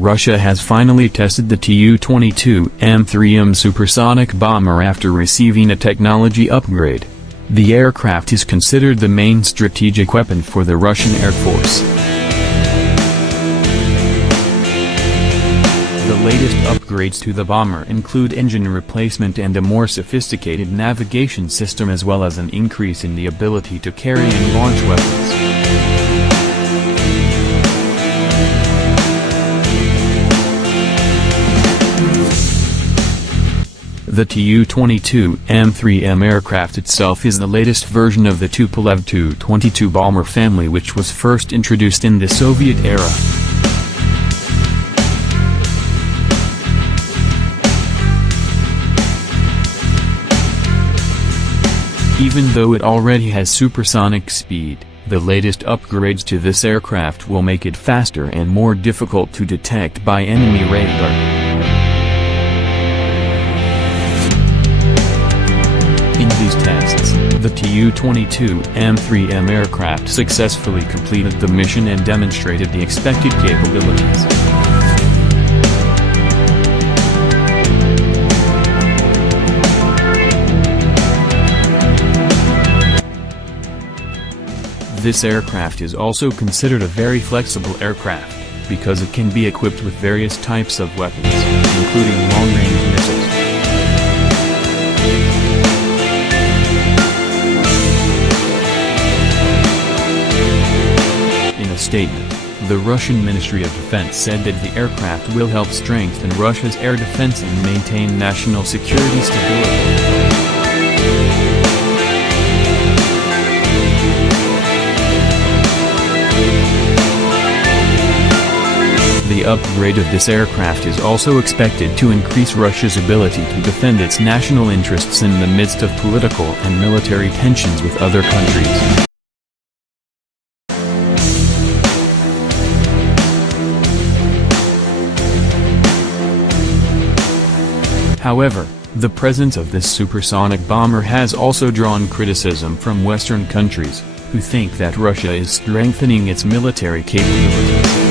Russia has finally tested the Tu-22 M3M supersonic bomber after receiving a technology upgrade. The aircraft is considered the main strategic weapon for the Russian Air Force. The latest upgrades to the bomber include engine replacement and a more sophisticated navigation system, as well as an increase in the ability to carry and launch weapons. The Tu-22 M3M aircraft itself is the latest version of the Tupolev Tu-22 bomber family, which was first introduced in the Soviet era. Even though it already has supersonic speed, the latest upgrades to this aircraft will make it faster and more difficult to detect by enemy radar. In these tests, the Tu-22 M3M aircraft successfully completed the mission and demonstrated the expected capabilities. This aircraft is also considered a very flexible aircraft, because it can be equipped with various types of weapons, including long-range missiles. In a statement, the Russian Ministry of Defense said that the aircraft will help strengthen Russia's air defense and maintain national security stability. The upgrade of this aircraft is also expected to increase Russia's ability to defend its national interests in the midst of political and military tensions with other countries. However, the presence of this supersonic bomber has also drawn criticism from Western countries, who think that Russia is strengthening its military capabilities.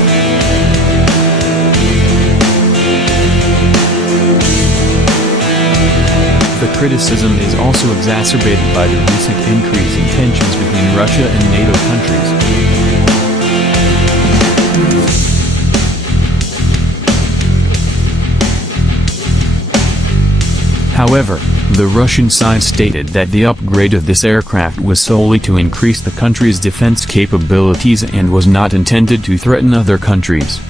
The criticism is also exacerbated by the recent increase in tensions between Russia and NATO countries. However, the Russian side stated that the upgrade of this aircraft was solely to increase the country's defense capabilities and was not intended to threaten other countries.